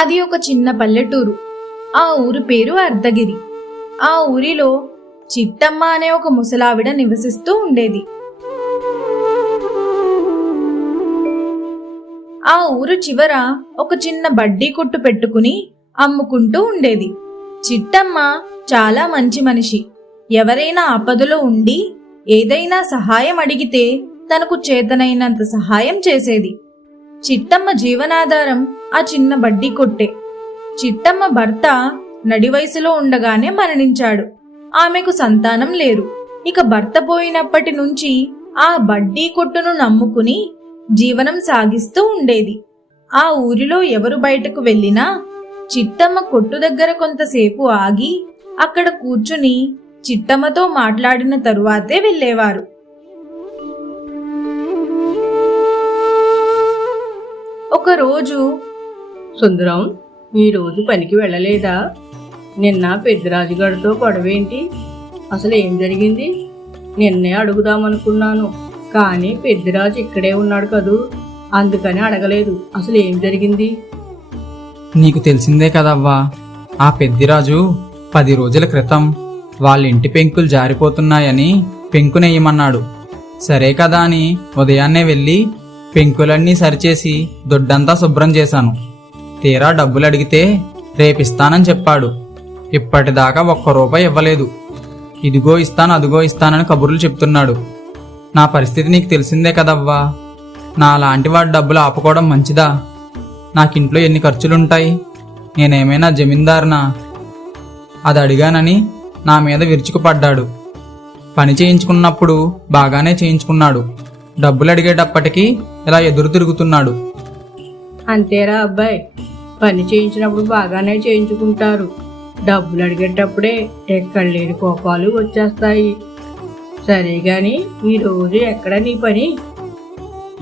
అది ఒక చిన్న పల్లెటూరు. ఆ ఊరు పేరు అర్ధగిరి. ఆ ఊరిలో చిట్టమ్మ అనే ఒక ముసలావిడ నివసిస్తూ ఉండేది. ఆ ఊరు చివర ఒక చిన్న బడ్డీ కొట్టు పెట్టుకుని అమ్ముకుంటూ ఉండేది. చిట్టమ్మ చాలా మంచి మనిషి. ఎవరైనా ఆపదలో ఉండి ఏదైనా సహాయం అడిగితే తనకు చేతనైనంత సహాయం చేసేది. చిట్టమ్మ జీవనాధారం ఆ చిన్న బడ్డీ కొట్టే. చిట్టమ్మ భర్త నడి వయసులో ఉండగానే మరణించాడు. ఆమెకు సంతానం లేరు. ఇక భర్త పోయినప్పటి నుంచి ఆ బడ్డీ కొట్టును నమ్ముకుని జీవనం సాగిస్తూ ఉండేది. ఆ ఊరిలో ఎవరు బయటకు వెళ్ళినా చిట్టమ్మ కొట్టు దగ్గర కొంతసేపు ఆగి అక్కడ కూర్చుని చిట్టమ్మతో మాట్లాడిన తరువాతే వెళ్ళేవారు. ఒకరోజు, సుందరం, ఈరోజు పనికి వెళ్ళలేదా? నిన్న పెద్దిరాజుగారితో గొడవేంటి? అసలు ఏం జరిగింది? నిన్నే అడుగుదామనుకున్నాను, కానీ పెద్దిరాజు ఇక్కడే ఉన్నాడు కదూ, అందుకని అడగలేదు. అసలు ఏం జరిగింది? నీకు తెలిసిందే కదవ్వా, ఆ పెద్దిరాజు 10 రోజుల క్రితం వాళ్ళ ఇంటి పెంకులు జారిపోతున్నాయని పెంకునెయ్యమన్నాడు. సరే కదా అని ఉదయాన్నే వెళ్ళి పెంకులన్నీ సరిచేసి దొడ్డంతా శుభ్రం చేశాను. తీరా డబ్బులు అడిగితే రేపిస్తానని చెప్పాడు. ఇప్పటిదాకా ₹1 ఇవ్వలేదు. ఇదిగో ఇస్తాను అదిగో ఇస్తానని కబుర్లు చెప్తున్నాడు. నా పరిస్థితి నీకు తెలిసిందే కదవ్వా. నా లాంటి వాడి డబ్బులు ఆపుకోవడం మంచిదా? నాకింట్లో ఎన్ని ఖర్చులుంటాయి? నేనేమైనా జమీందారునా? అది అడిగానని నా మీద విరుచుకుపడ్డాడు. పని చేయించుకున్నప్పుడు బాగానే చేయించుకున్నాడు. డబ్బులు అడిగేటప్పటికీ ఇలా ఎదురు తిరుగుతున్నాడు. అంతేరా అబ్బాయి, పని చేయించినప్పుడు బాగానే చేయించుకుంటారు. డబ్బులు అడిగేటప్పుడే ఎక్కడ లేని కోపాలు వచ్చేస్తాయి. సరే గాని ఈరోజు ఎక్కడ నీ పని?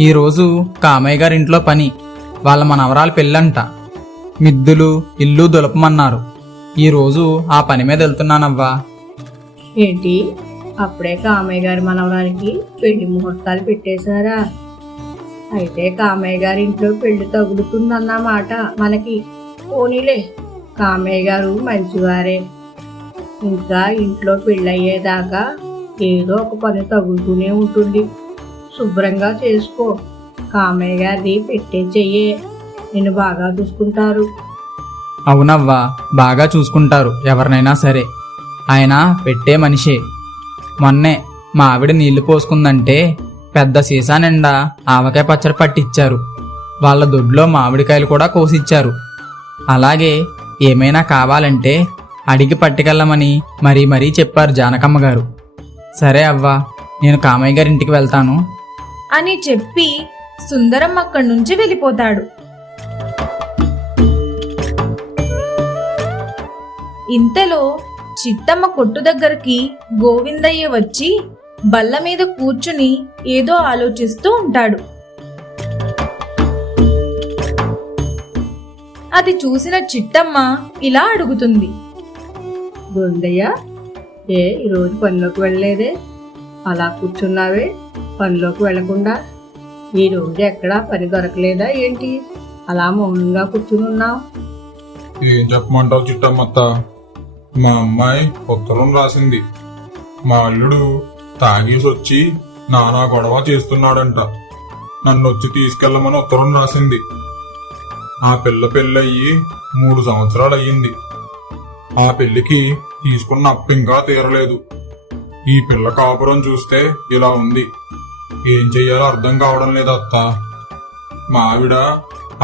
ఈరోజు కామయ్య గారింట్లో పని. వాళ్ళ మనవరాలు పెళ్ళంట. మిద్దులు ఇల్లు దులపమన్నారు. ఈరోజు ఆ పని మీద వెళ్తున్నానవ్వా. ఏంటి, అప్పుడే కామయ్య గారి మనవరానికి పెళ్లి ముహూర్తాలు పెట్టేశారా? అయితే కామయ్య గారి ఇంట్లో పెళ్లి తగులుతుందన్నమాట మనకి. పోనీలే, కామయ్య గారు మంచివారే. ఇంకా ఇంట్లో పెళ్ళయ్యేదాకా ఏదో ఒక పని తగులుతూనే ఉంటుంది. శుభ్రంగా చేసుకో. కామయ్య గారిది పెట్టే చెయ్యే, నిన్ను బాగా చూసుకుంటారు. అవునవ్వా, బాగా చూసుకుంటారు ఎవరినైనా సరే. ఆయన పెట్టే మనిషే. మొన్నే మా ఆవిడ నీళ్లు పోసుకుందంటే పెద్ద సీసా నిండా ఆవకాయ పచ్చడి పట్టిచ్చారు. వాళ్ళ దొడ్లో మామిడికాయలు కూడా కోసిచ్చారు. అలాగే ఏమైనా కావాలంటే అడిగి పట్టుకెళ్ళమని మరీ చెప్పారు జానకమ్మ గారు. సరే అవ్వా, నేను కామయ్య గారింటికి వెళ్తాను అని చెప్పి సుందరం అక్కడి నుంచి వెళ్ళిపోతాడు. ఇంతలో చిట్టమ్మ కొట్టు దగ్గరికి గోవిందయ్య వచ్చి బల్ల మీద కూర్చుని ఏదో ఆలోచిస్తూ ఉంటాడు. అది చూసిన చిట్టమ్మ ఇలా అడుగుతుంది. గోవిందయ్య, ఈరోజు పనిలోకి వెళ్ళలేదే? అలా కూర్చున్నావే పనిలోకి వెళ్లకుండా? ఈరోజు ఎక్కడా పని దొరకలేదా ఏంటి? అలా మౌనంగా కూర్చునున్నావు? ఏం చెప్పమంటావు చిట్టమ్మత్త? మా అమ్మాయి ఉత్తరం రాసింది. మా అల్లుడు తాగేసి వచ్చి నానా గొడవ చేస్తున్నాడంట. నన్ను వచ్చి తీసుకెళ్లమని ఉత్తరం రాసింది. ఆ పిల్ల పెళ్ళయ్యి 3 సంవత్సరాలు అయ్యింది. ఆ పెళ్లికి తీసుకున్న అప్పు ఇంకా తీరలేదు. ఈ పిల్ల కాపురం చూస్తే ఇలా ఉంది. ఏం చెయ్యాలో అర్థం కావడం లేదు అత్త. మా ఆవిడ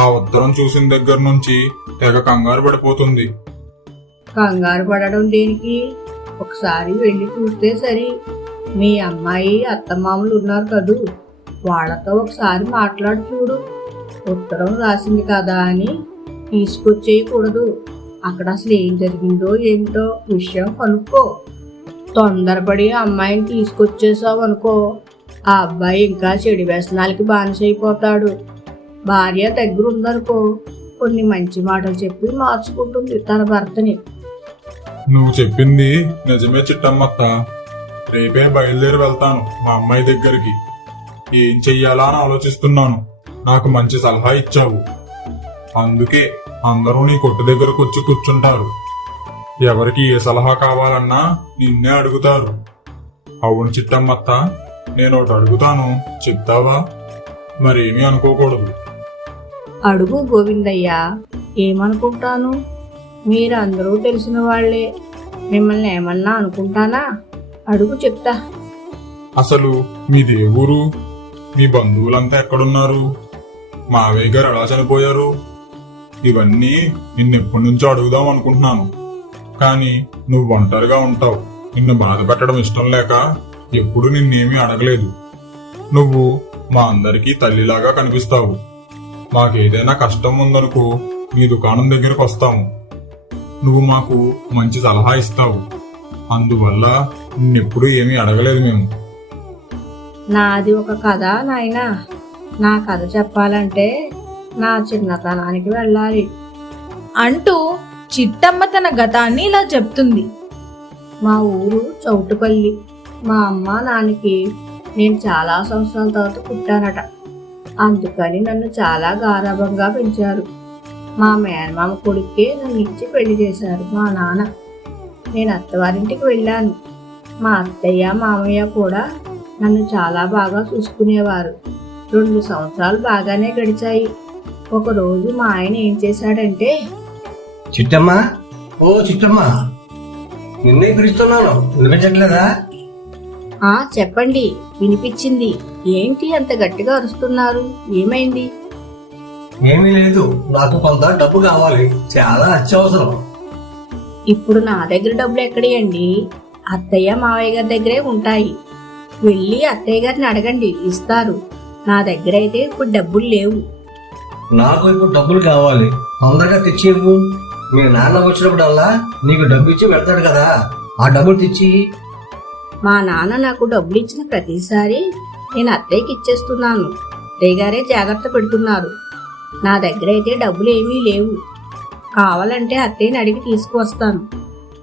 ఆ ఉత్తరం చూసిన దగ్గర నుంచి తెగ కంగారు పడిపోతుంది. కంగారు పడడం దేనికి? ఒకసారి వెళ్ళి చూస్తే సరి. మీ అమ్మాయి అత్తమామలు ఉన్నారు కదూ, వాళ్ళతో ఒకసారి మాట్లాడి చూడు. ఉత్తరం రాసింది కదా అని తీసుకొచ్చేయకూడదు. అక్కడ అసలు ఏం జరిగిందో ఏమిటో విషయం కనుక్కో. తొందరపడి అమ్మాయిని తీసుకొచ్చేసావు అనుకో, ఆ అబ్బాయి ఇంకా చెడు వ్యసనాలకి బానిసైపోతాడు. భార్య దగ్గర ఉందనుకో, కొన్ని మంచి మాటలు చెప్పి మార్చుకుంటుంది తన భర్తని. నువ్వు చెప్పింది నిజమే చిట్టమ్మత్త. రేపే బయలుదేరి వెళ్తాను మా అమ్మాయి దగ్గరికి. ఏం చెయ్యాలా అని ఆలోచిస్తున్నాను. నాకు మంచి సలహా ఇచ్చావు. అందుకే అందరూ నీ కొట్టు దగ్గరకు వచ్చి కూర్చుంటారు. ఎవరికి ఏ సలహా కావాలన్నా నిన్నే అడుగుతారు. అవును చిట్టమ్మత్త, నేను ఒకటి అడుగుతాను, చెప్తావా? మరేమీ అనుకోకూడదు. అడుగు గోవిందయ్య, ఏమనుకుంటాను? మీరు అందరూ తెలిసిన వాళ్లే, మిమ్మల్ని ఏమన్నా అనుకుంటానా? అడుగు చెప్తా. అసలు మీదే ఊరు? మీ బంధువులంతా ఎక్కడున్నారు? మావయ్య గారు ఎలా చనిపోయారు? ఇవన్నీ నిన్నెప్పటి నుంచో అడుగుదాం అనుకుంటున్నాను. కానీ నువ్వు ఒంటరిగా ఉంటావు. నిన్ను బాధ పెట్టడం ఇష్టం లేక ఎప్పుడు నిన్నేమీ అడగలేదు. నువ్వు మా అందరికీ తల్లిలాగా కనిపిస్తావు. మాకేదైనా కష్టం ఉందనుకో నీ దుకాణం దగ్గరకు వస్తాము. నువ్వు మాకు మంచి సలహా ఇస్తావు. అందువల్ల నిన్నెప్పుడు ఏమీ అడగలేదు మేము. నాది ఒక కథ నాయనా. నా కథ చెప్పాలంటే నా చిన్నతనానికి వెళ్ళాలి అంటూ చిట్టమ్మ తన గతాన్ని ఇలా చెప్తుంది. మా ఊరు చౌటుపల్లి. మా అమ్మ నాన్నకి నేను చాలా సంవత్సరాల తర్వాత పుట్టానట. అందుకని నన్ను చాలా గారాబంగా పెంచారు. మా మేనమామ కొడుకే నన్ను ఇచ్చి పెళ్లి చేశారు మా నాన్న. నేను అత్తవారింటికి వెళ్ళాను. మా అత్తయ్య మామయ్య కూడా నన్ను చాలా బాగా చూసుకునేవారు. 2 సంవత్సరాలు బాగానే గడిచాయి. ఒకరోజు మా ఆయన ఏం చేశాడంటే, చిట్టమ్మా, ఓ చిట్టమ్మా, నిన్నే పిలుస్తున్నాను, వినిపించట్లేదా? చెప్పండి, వినిపించింది. ఏంటి అంత గట్టిగా అరుస్తున్నారు? ఏమైంది? ఏమీ లేదు, నాకు కొంత డబ్బు కావాలి, చాలా అత్యవసరం. ఇప్పుడు నా దగ్గర డబ్బులు ఎక్కడియండి? అత్తయ్య మావయ్య గారి దగ్గరే ఉంటాయి. వెళ్ళి అత్తయ్య గారిని అడగండి, ఇస్తారు. నా దగ్గర అయితే ఇప్పుడు డబ్బులు లేవు. నాకు ఇప్పుడు డబ్బులు కావాలి, తొందరగా తెచ్చి ఇవ్వు. మీ నాన్న వచ్చినప్పుడల్లా నీకు డబ్బు ఇచ్చి వెళ్తాడు కదా, ఆ డబ్బులు తెచ్చి. మా నాన్న నాకు డబ్బులు ఇచ్చిన ప్రతిసారి నేను అత్తయ్యకి ఇచ్చేస్తున్నాను. అత్తయ్య గారే జాగ్రత్త పెడుతున్నారు. నా దగ్గర అయితే డబ్బులు ఏమీ లేవు. కావాలంటే అత్తయ్యని అడిగి తీసుకువస్తాను.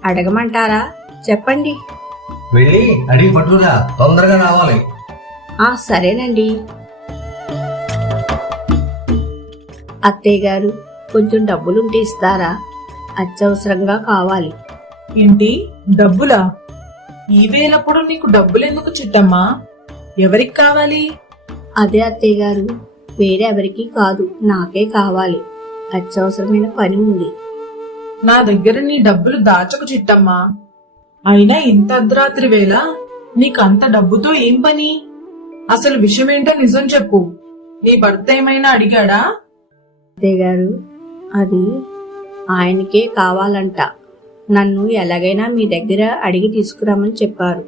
అడగమంటారా? చెప్పండి. వెళ్ళి అడిగి పట్టుకురా, తొందరగా రావాలి. సరేనండి. అత్తయ్య గారు, కొంచెం డబ్బులుంటే ఇస్తారా? అత్యవసరంగా కావాలి. ఏంటి, డబ్బులా? ఈ వేళప్పుడు నీకు డబ్బులెందుకు చిట్టమ్మా? ఎవరికి కావాలి? అదే అత్తయ్య గారు, వేరే ఎవరికీ కాదు, నాకే కావాలి. అత్యవసరమైన పని ఉంది. నా దగ్గర నీ డబ్బులు దాచకు చిట్టమ్మా. అయినా ఇంత అర్ధరాత్రి వేళ నీకంత డబ్బుతో ఏం పని? అసలు విషయమేంటో నిజం చెప్పు. నీ భర్త ఏమైనా అడిగాడా? అత్తయ్య గారు, అది ఆయనకే కావాలంట. నన్ను ఎలాగైనా మీ దగ్గర అడిగి తీసుకురామని చెప్పారు.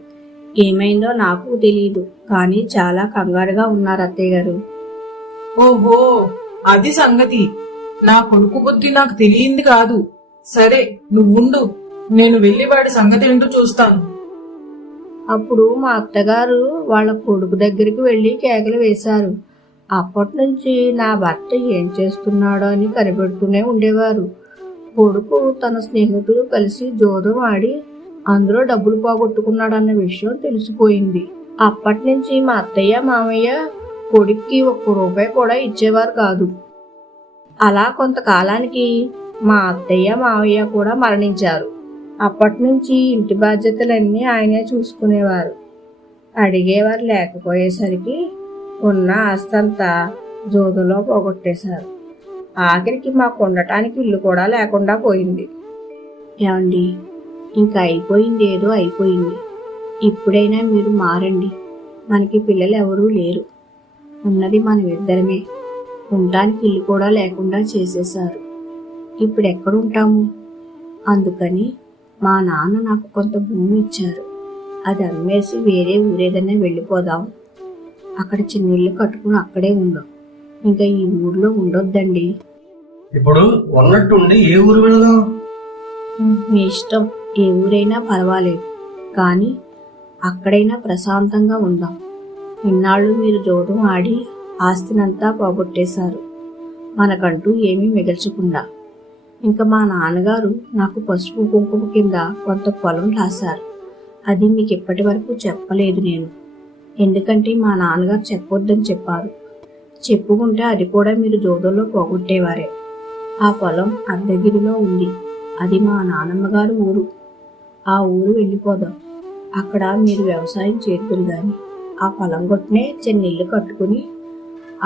ఏమైందో నాకు తెలియదు, కానీ చాలా కంగారుగా ఉన్నారు అత్తయ్య గారు. ఓహో, అది సంగతి. నా కొడుకు బుద్ధి నాకు తెలియంది కాదు. సరే, నువ్వుండు, నేను వెళ్లి వాడి సంగతి ఏంటో చూస్తాను. అప్పుడు మా అత్తగారు వాళ్ళ కొడుకు దగ్గరికి వెళ్లి కేకలు వేశారు. అప్పటి నుంచి నా భర్త ఏం చేస్తున్నాడో అని కనిపెడుతూనే ఉండేవారు. కొడుకు తన స్నేహితులు కలిసి జోదం ఆడి అందులో డబ్బులు పోగొట్టుకున్నాడన్న విషయం తెలిసిపోయింది. అప్పటి నుంచి మా అత్తయ్య మామయ్య కొడుక్కి 1 రూపాయి కూడా ఇచ్చేవారు కాదు. అలా కొంతకాలానికి మా అత్తయ్య మావయ్య కూడా మరణించారు. అప్పటి నుంచి ఇంటి బాధ్యతలన్నీ ఆయనే చూసుకునేవారు. అడిగేవారు లేకపోయేసరికి ఉన్న ఆస్తంతా జోదులో పోగొట్టేశారు. ఆఖరికి మాకు ఉండటానికి ఇల్లు కూడా లేకుండా పోయింది. ఏమండి, ఇంకా అయిపోయింది, ఏదో అయిపోయింది. ఇప్పుడైనా మీరు మారండి. మనకి పిల్లలు ఎవరూ లేరు. ఉన్నది మనమిద్దరమే. ఉండటానికి ఇల్లు కూడా లేకుండా చేసేశారు. ఇప్పుడు ఎక్కడుంటాము? అందుకని మా నాన్న నాకు కొంత భూమి ఇచ్చారు. అది అమ్మేసి వేరే ఊరేదైనా వెళ్ళిపోదాం. అక్కడ చిన్న ఇల్లు కట్టుకుని అక్కడే ఉందాం. ఇంకా ఈ ఊర్లో ఉండొద్దండి. ఇప్పుడు ఉన్నట్టుండి ఏ ఊరు వెళదాం? మీ ఇష్టం, ఏ ఊరైనా పర్వాలేదు, కానీ అక్కడైనా ప్రశాంతంగా ఉందాం. ఇన్నాళ్ళు మీరు జోదం ఆడి ఆస్తినంతా పోగొట్టేశారు, మనకంటూ ఏమీ మిగల్చకుండా. ఇంకా మా నాన్నగారు నాకు పసుపు కుంకుమ కింద కొంత పొలం రాశారు. అది మీకు ఇప్పటి వరకు చెప్పలేదు నేను, ఎందుకంటే మా నాన్నగారు చెప్పొద్దని చెప్పారు. చెప్పుకుంటే అది కూడా మీరు జోదంలో పోగొట్టేవారే. ఆ పొలం అర్ధగిరిలో ఉంది. అది మా నానమ్మ గారి ఊరు. ఆ ఊరు వెళ్ళిపోదాం. అక్కడ మీరు వ్యవసాయం చేతురు గాని ఆ పొలం కొట్టునే చిన్న ఇల్లు కట్టుకుని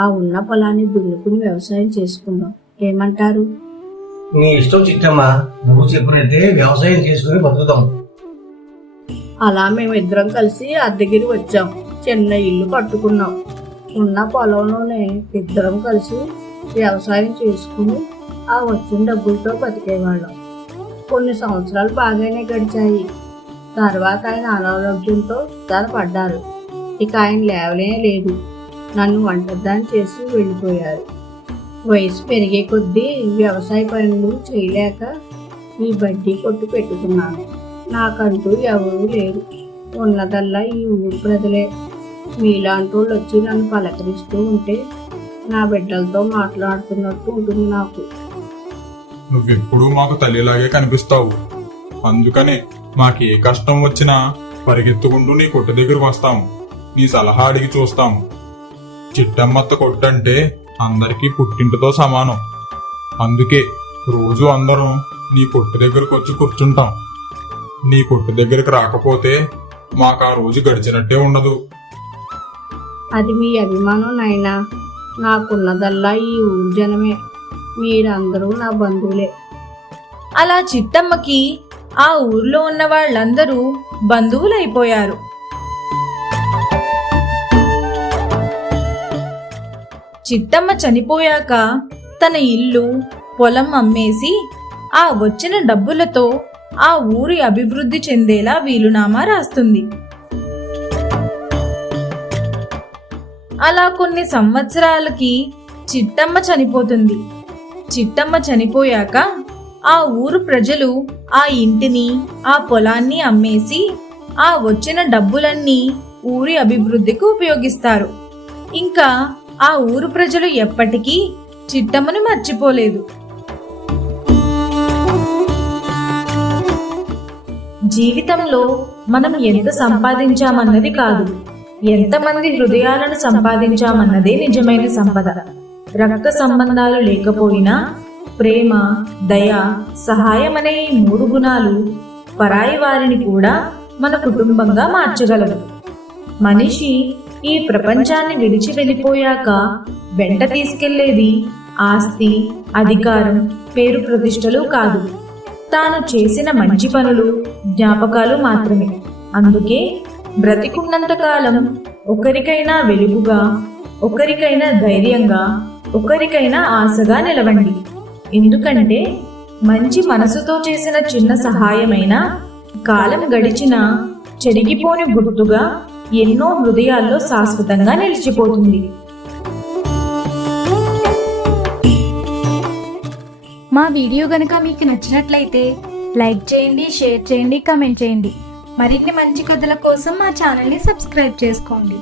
ఆ ఉన్న పొలాన్ని దున్నుకుని వ్యవసాయం చేసుకుందాం. ఏమంటారు? నీ ఇష్టం చిట్టమ్మా, నువ్వు చెప్పినట్టే వ్యవసాయం చేసుకుని బతుకుతాం. అలా మేమిద్దరం కలిసి అద్దెగిరి వచ్చాం. చిన్న ఇల్లు కట్టుకున్నాం. ఉన్న పొలంలోనే ఇద్దరం కలిసి వ్యవసాయం చేసుకుని ఆ వచ్చిన డబ్బులతో బతికేవాళ్ళం. కొన్ని సంవత్సరాలు బాగానే గడిచాయి. తర్వాత ఆయన అనారోగ్యంతో పడ్డారు. ఇక ఆయన లేవలే లేదు. నన్ను వంటదాన్ని చేసి వెళ్ళిపోయారు. వయసు పెరిగే కొద్దీ వ్యవసాయ పనులు చేయలేక ఈ బడ్డీ కొట్టు పెట్టుకున్నాను. నాకంటూ ఎవరూ లేరు. ఉన్నదల్లా ఈ ఊరు ప్రజలే. మీలాంటి వాళ్ళు వచ్చి నన్ను పలకరిస్తూ ఉంటే నా బిడ్డలతో మాట్లాడుతున్నట్టు ఉంటుంది నాకు. నువ్వెప్పుడూ మాకు తల్లిలాగే కనిపిస్తావు. అందుకనే మాకే కష్టం వచ్చినా పరిగెత్తుకుంటూ నీ కొట్టు దగ్గరకు వస్తాము. నీ సలహా అడిగి చూస్తాము. చిట్టమ్మత్త కొట్టంటే అందరికీ పుట్టింటితో సమానం. అందుకే రోజు అందరం నీ కొట్టు దగ్గరకు వచ్చి కూర్చుంటాం. నీ కొట్టు దగ్గరకు రాకపోతే మాకు ఆ రోజు గడిచినట్టే ఉండదు. అది మీ అభిమానం నాయనా. నాకున్నదల్లా ఈ ఊరు జనమే. మీరందరూ నా బంధువులే. అలా చిట్టమ్మకి ఆ ఊర్లో ఉన్న వాళ్ళందరూ బంధువులైపోయారు. చిట్టమ్మ చనిపోయాక తన ఇల్లు, పొలం అమ్మేసి ఆ వచ్చిన డబ్బులతో ఆ ఊరి అభివృద్ధి చెందేలా వీలునామా రాస్తుంది. అలా కొన్ని సంవత్సరాలకి చిట్టమ్మ చనిపోతుంది. చిట్టమ్మ చనిపోయాక ఆ ఊరు ప్రజలు ఆ ఇంటిని, ఆ పొలాన్ని అమ్మేసి ఆ వచ్చిన డబ్బులన్నీ ఊరి అభివృద్ధికి ఉపయోగిస్తారు. ఇంకా ఆ ఊరు ప్రజలు ఎప్పటికీ చిట్టమ్మను మర్చిపోలేదు. జీవితంలో మనం ఎంత సంపాదించామన్నది కాదు, ఎంతమంది హృదయాలను సంపాదించామన్నదే నిజమైన సంపద. రక్త సంబంధాలు లేకపోయినా ప్రేమ, దయ, సహాయం అనే ఈ 3 గుణాలు పరాయి వారిని కూడా మన కుటుంబంగా మార్చగలవు. మనిషి ఈ ప్రపంచాన్ని విడిచి వెళ్ళిపోయాక వెంట తీసుకెళ్లేది ఆస్తి, అధికారం, పేరు ప్రతిష్టలు కాదు, తాను చేసిన మంచి పనులు, జ్ఞాపకాలు మాత్రమే. అందుకే బ్రతికున్నంత కాలం ఒకరికైనా వెలుగుగా, ఒకరికైనా ధైర్యంగా, ఒకరికైనా ఆశగా నిలవండి. ఎందుకంటే మంచి మనసుతో చేసిన చిన్న సహాయమైనా కాలం గడిచినా చెరిగిపోని గుర్తుగా ఎన్నో హృదయాల్లో శాశ్వతంగా నిలిచిపోతుంది. మా వీడియో గనుక మీకు నచ్చినట్లయితే లైక్ చేయండి, షేర్ చేయండి, కామెంట్ చేయండి. మరిన్ని మంచి కథల కోసం మా ఛానల్ని సబ్స్క్రైబ్ చేసుకోండి.